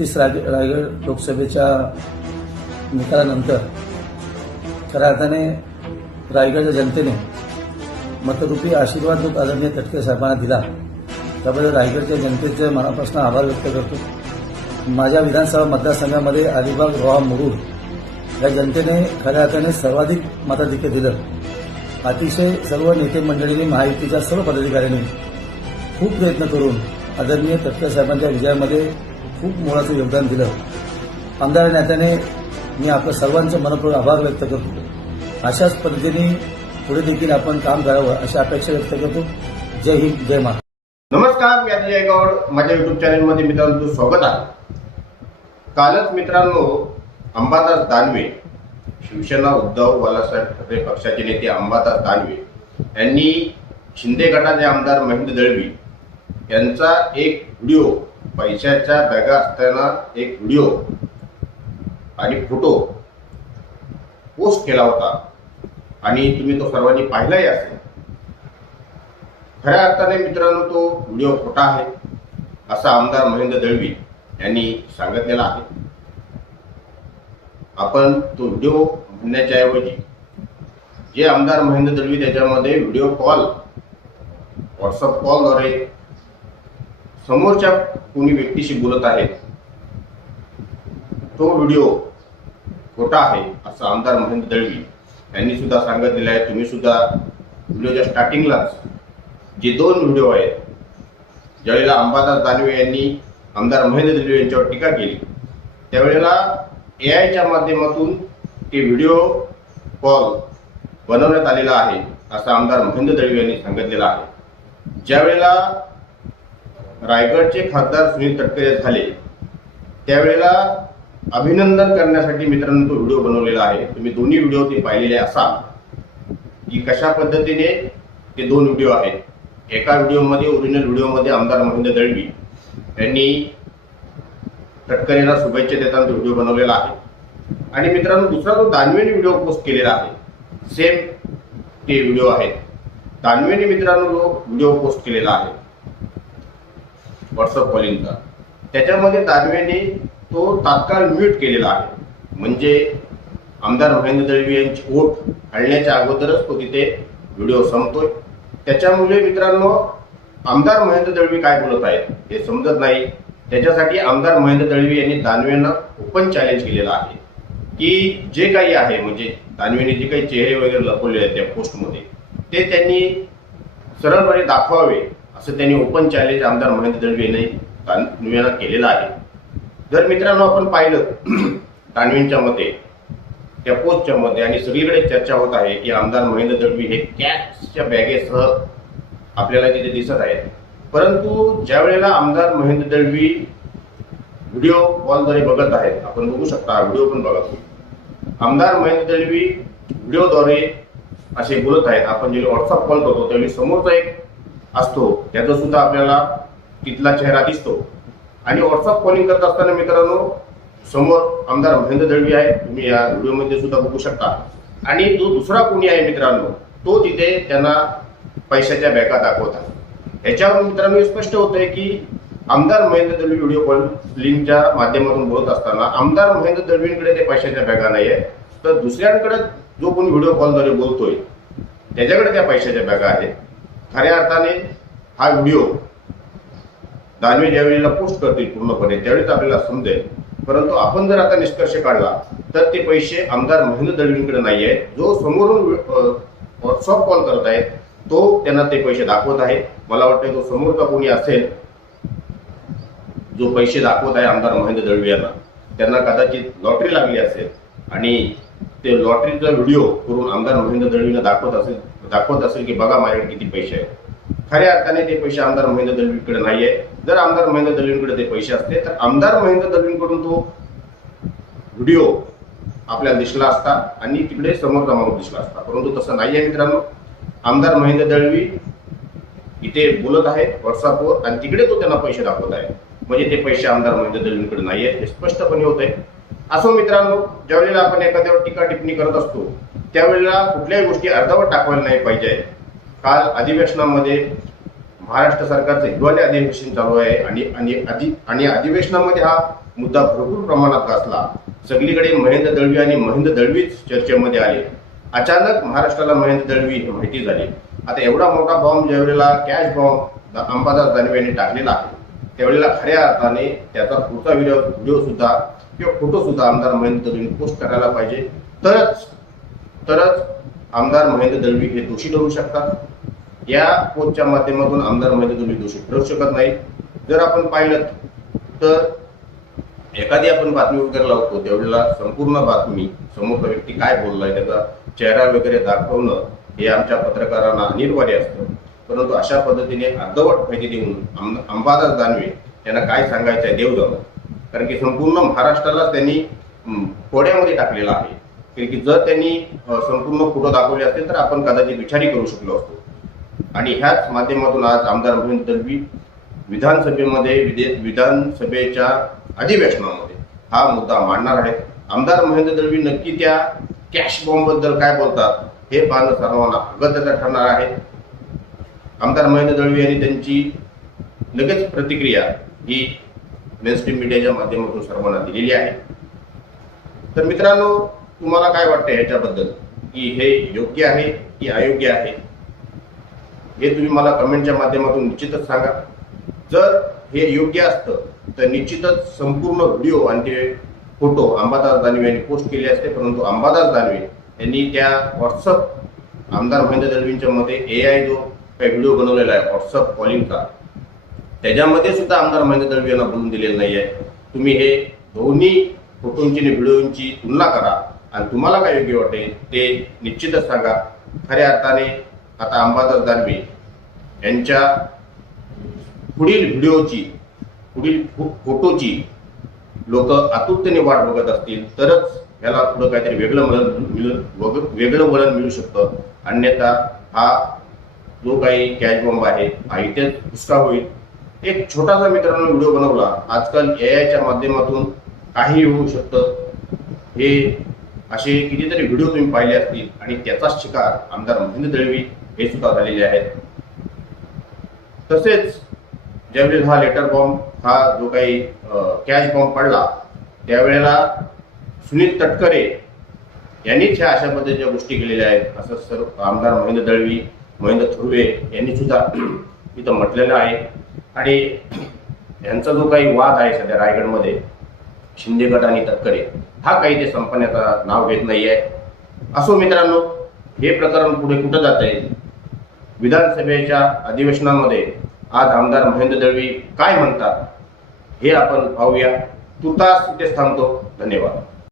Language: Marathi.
32 रायगड लोकसभेच्या निकालानंतर खऱ्या अर्थाने रायगडच्या जनतेने मतरूपी आशीर्वाद जो आदरणीय तटकरे साहेबांना दिला त्याबद्दल रायगडच्या जनतेचे मनापासून आभार व्यक्त करतो। माझ्या विधानसभा मतदारसंघामध्ये अलिबाग रोहा मुरुड या जनतेने खऱ्या अर्थाने सर्वाधिक मताधिक्य दिलं। अतिशय सर्व नेते मंडळींनी महायुतीच्या सर्व पदाधिकाऱ्यांनी खूप प्रयत्न करून आदरणीय तटकरे साहेबांच्या विजयामध्ये खूप मोलाचं योगदान दिलं। आमदार नात्याने मी आपल्या सर्वांचं मनपूर्वक आभार व्यक्त करतो। अशाच पद्धतीने पुढे देखील आपण काम करावं अशी अपेक्षा व्यक्त करतो। जय हिंद, जय महाराष्ट्र। नमस्कार, मी अजय गौड, माझ्या युट्यूब चॅनलमध्ये मित्रांनो स्वागत आहे। कालच मित्रांनो अंबादास दानवे, शिवसेना उद्धव बाळासाहेब ठाकरे पक्षाचे नेते अंबादास दानवे यांनी शिंदे गटाचे आमदार महेंद्र दळवी यांचा एक व्हिडिओ, पैशाच्या बॅगा असताना एक व्हिडिओ आणि फोटो पोस्ट केला होता आणि तुम्ही तो सर्वांनी पाहिलाही असेल। खऱ्या अर्थाने मित्रांनो तो व्हिडिओ खोटा आहे असं आमदार महेंद्र दळवी यांनी सांगितलेलं आहे। आपण तो व्हिडिओ म्हणण्याच्या ऐवजी जे आमदार महेंद्र दळवी त्याच्यामध्ये व्हिडिओ कॉल, व्हॉट्सअप कॉलद्वारे समोरच्या कोणी व्यक्तीशी बोलत आहेत तो व्हिडिओ खोटा आहे असं आमदार महेंद्र दळवी यांनी सुद्धा सांगितलेलं आहे। तुम्ही सुद्धा व्हिडिओच्या स्टार्टिंगलाच जे दोन व्हिडिओ आहेत, ज्यावेळेला अंबादास दानवे यांनी आमदार महेंद्र दळवी यांच्यावर टीका केली त्यावेळेला एआयच्या माध्यमातून ते व्हिडिओ कॉल बनवण्यात आलेला आहे असं आमदार महेंद्र दळवी यांनी सांगितलेलं आहे। ज्यावेळेला रायगडचे खासदार सुनील तटकरे झाले त्यावेळेला अभिनंदन करण्यासाठी मित्रांनो तो व्हिडिओ बनवलेला आहे। तुम्ही दोन्ही व्हिडिओ ते पाहिलेले असाल की कशा पद्धतीने ते दोन व्हिडिओ आहेत। एका व्हिडिओमध्ये, ओरिजिनल व्हिडिओमध्ये आमदार महेंद्र दळवी यांनी तटकरेंना शुभेच्छा देताना तो व्हिडिओ बनवलेला आहे आणि मित्रांनो दुसरा जो दानवेने व्हिडिओ पोस्ट केलेला आहे, सेम ते व्हिडिओ आहेत। दानवेने मित्रांनो जो व्हिडिओ पोस्ट केलेला आहे व्हॉट्सअप कॉलिंगचा, त्याच्यामध्ये दानवेने तो तात्काळ म्यूट केलेला आहे। म्हणजे आमदार महेंद्र दळवी यांची वोट हलण्याच्या अगोदरच तो तिथे व्हिडिओ संपतोय। त्याच्यामुळे मित्रांनो आमदार महेंद्र दळवी काय बोलत आहेत हे समजत नाही। त्याच्यासाठी आमदार महेंद्र दळवी यांनी दानवेंना ओपन चॅलेंज केलेलं आहे की जे काही आहे, म्हणजे दानवेने जे काही चेहरे वगैरे लपवले आहेत त्या पोस्टमध्ये ते त्यांनी सरळपणे दाखवावे असं त्यांनी ओपन चॅलेंज आमदार महेंद्र दळवी यांनी दानवेंना केलेलं आहे। जर मित्रांनो आपण पाहिलं दानवेंच्या मते त्या पोस्टच्या मध्ये आणि सगळीकडे चर्चा होत आहे की आमदार महेंद्र दळवी हे कॅशच्या बॅगेसह आपल्याला तिथे दिसत आहेत। परंतु ज्या वेळेला आमदार महेंद्र दळवी व्हिडिओ कॉलद्वारे बघत आहेत, आपण बघू शकता हा व्हिडिओ पण बघा तुम्ही, आमदार महेंद्र दळवी व्हिडिओद्वारे असे बोलत आहेत। आपण जेव्हा व्हॉट्सअप कॉल करतो त्यावेळी समोरचा एक असतो त्याचा सुद्धा आपल्याला तिथला चेहरा दिसतो आणि व्हॉट्सअप कॉलिंग करत असताना मित्रांनो समोर आमदार महेंद्र दळवी आहे, तुम्ही या व्हिडिओमध्ये सुद्धा बघू शकता आणि जो दुसरा कोणी आहे मित्रांनो तो तिथे त्यांना पैशाच्या बॅगा दाखवत आहे। याच्यावर मित्रांनो स्पष्ट होतंय की आमदार महेंद्र दळवी व्हिडिओ कॉलिंगच्या माध्यमातून बोलत असताना आमदार महेंद्र दळवींकडे ते पैशाच्या बॅगा नाही आहे, तर दुसऱ्यांकडे जो कोणी व्हिडिओ कॉलद्वारे बोलतोय त्याच्याकडे त्या पैशाच्या बॅगा आहेत। खऱ्या अर्थाने हा व्हिडिओ दानवे ज्यावेळेला पोस्ट करतील पूर्णपणे त्यावेळेस आपल्याला समजेल। परंतु आपण जर आता निष्कर्ष काढला तर ते पैसे आमदार महेंद्र दळवींकडे नाही आहेत। जो समोरून व्हॉट्सअप कॉल करत आहेत तो त्यांना ते पैसे दाखवत आहे। मला वाटतं तो समोरचा कोणी असेल जो पैसे दाखवत आहे आमदार महेंद्र दळवी यांना, त्यांना कदाचित लॉटरी लागली असेल आणि ते लॉटरीचा व्हिडिओ करून आमदार महेंद्र दळवींना दाखवत असेल की बघा माझ्याकडे किती पैसे आहेत। खऱ्या अर्थाने ते पैसे आमदार महेंद्र दळवींकडे नाही आहे। जर आमदार महेंद्र दळवींकडे ते पैसे असते तर आमदार महेंद्र दळवींकडून तो व्हिडिओ आपल्याला दिसला असता आणि तिकडे समोरचा माणूस दिसला असता, परंतु तसं नाही आहे मित्रांनो। आमदार महेंद्र दळवी इथे बोलत आहेत व्हॉट्सअपवर आणि तिकडे तो त्यांना पैसे दाखवत आहे, म्हणजे ते पैसे आमदार महेंद्र दळवींकडे नाही आहेत हे स्पष्टपणे होत आहे। असो मित्रांनो, ज्यावेळेला आपण एखाद्यावर टीका टिप्पणी करत असतो त्यावेळेला कुठल्याही गोष्टी अर्धवट टाकवायला नाही पाहिजे। काल अधिवेशनामध्ये महाराष्ट्र सरकारचं हिवाळी अधिवेशन चालू आहे आणि अधिवेशनामध्ये हा मुद्दा भरपूर प्रमाणात गाजला. सगळीकडे महेंद्र दळवी आणि महेंद्र दळवीच चर्चेमध्ये आले. अचानक महाराष्ट्राला महेंद्र दळवी ही माहिती झाली. आता एवढा मोठा बॉम्ब ज्यावेळेला कॅश बॉम्ब अंबादास दानवे यांनी टाकलेला आहे, त्यावेळेला खऱ्या अर्थाने त्याचा पुढचा व्हिडिओ सुद्धा किंवा फोटो सुद्धा आमदार महेंद्र दळवींनी पोस्ट करायला पाहिजे. तरच आमदार महेंद्र दळवी हे दोषी ठरू शकतात. या पोस्टच्या माध्यमातून आमदार महेंद्र दळवी दोषी ठरू शकत नाही. जर आपण पाहिलं तर एखादी आपण बातमी वगैरे लावतो त्यावेळेला संपूर्ण बातमी समोरचा व्यक्ती काय बोललाय त्याचा चेहरा वगैरे दाखवणं हे आमच्या पत्रकारांना अनिवार्य असतं. परंतु अशा पद्धतीने अर्धवट माहिती देऊन अंबादास दानवे यांना काय सांगायचं आहे देव जाणं. कारण की संपूर्ण महाराष्ट्राला त्यांनी कोड्यामध्ये टाकलेला आहे. कारण की जर त्यांनी संपूर्ण फोटो दाखवले असते तर आपण कदाचित विचारही करू शकलो असतो. आणि ह्याच माध्यमातून आज आमदार महेंद्र दळवी विधानसभेच्या अधिवेशनामध्ये हा मुद्दा मांडणार आहेत. आमदार महेंद्र दळवी नक्की त्या कॅश बॉम्ब बद्दल काय बोलतात हे पाहणं सर्वांना अगत्याचं ठरणार आहे. आमदार महेंद्र दळवी यांनी त्यांची लगेच प्रतिक्रिया ही मेनस्ट्रीम मीडियाच्या माध्यमातून सर्वांना दिलेली आहे. तर मित्रांनो, तुम्हाला काय वाटतं ह्याच्याबद्दल की हे योग्य आहे की अयोग्य आहे हे तुम्ही मला कमेंटच्या माध्यमातून निश्चितच सांगा. जर हे योग्य असतं तर निश्चितच संपूर्ण व्हिडिओ आणि ते फोटो अंबादास दानवे यांनी पोस्ट केले असते. परंतु अंबादास दानवे यांनी त्या व्हॉट्सअप आमदार महेंद्र दळवींच्या मध्ये AI जो काही व्हिडिओ बनवलेला आहे व्हॉट्सअप कॉलिंगचा, त्याच्यामध्ये सुद्धा आमदार महेंद्र दळवी यांना बोलून दिलेलं नाही आहे. तुम्ही हे दोन्ही फोटोंची आणि व्हिडिओंची तुलना करा आणि तुम्हाला काय योग्य वाटेल ते निश्चितच सांगा. खऱ्या अर्थाने आता अंबादास दानवे यांच्या पुढील व्हिडिओची पुढील फोटोची लोक आतुरतेने वाट बघत असतील तरच याला पुढं काहीतरी वेगळं वळण मिळू शकतं. अन्यथा हा जो काही कॅश बॉम्ब आहे हा इथेच फुसका होईल. एक छोटासा मित्रांनो व्हिडिओ बनवला. आजकाल AIच्या माध्यमातून काही होऊ शकतं हे असे कितीतरी व्हिडिओ तुम्ही पाहिले असतील आणि त्याचाच शिकार आमदार महेंद्र दळवी हे सुद्धा झालेले आहेत. तसेच ज्यावेळेस हा लेटर बॉम्ब हा जो काही कॅश बॉम्ब पडला त्यावेळेला सुनील तटकरे यांनीच ह्या अशा पद्धतीच्या गोष्टी केलेल्या आहेत असं सर्व आमदार महेंद्र दळवी, महेंद्र थुर्वे यांनी सुद्धा इथं म्हटलेलं आहे. आणि यांचा जो काही वाद आहे सध्या रायगडमध्ये शिंदे गट आणि तटकरे हा काही ते संपण्याचा नाव घेत नाहीये. असो मित्रांनो, हे प्रकरण पुढे कुठं जात आहे विधानसभेच्या अधिवेशनामध्ये आज आमदार महेंद्र दळवी काय म्हणतात हे आपण पाहूया. तुर्तास इथेच थांबतो. धन्यवाद.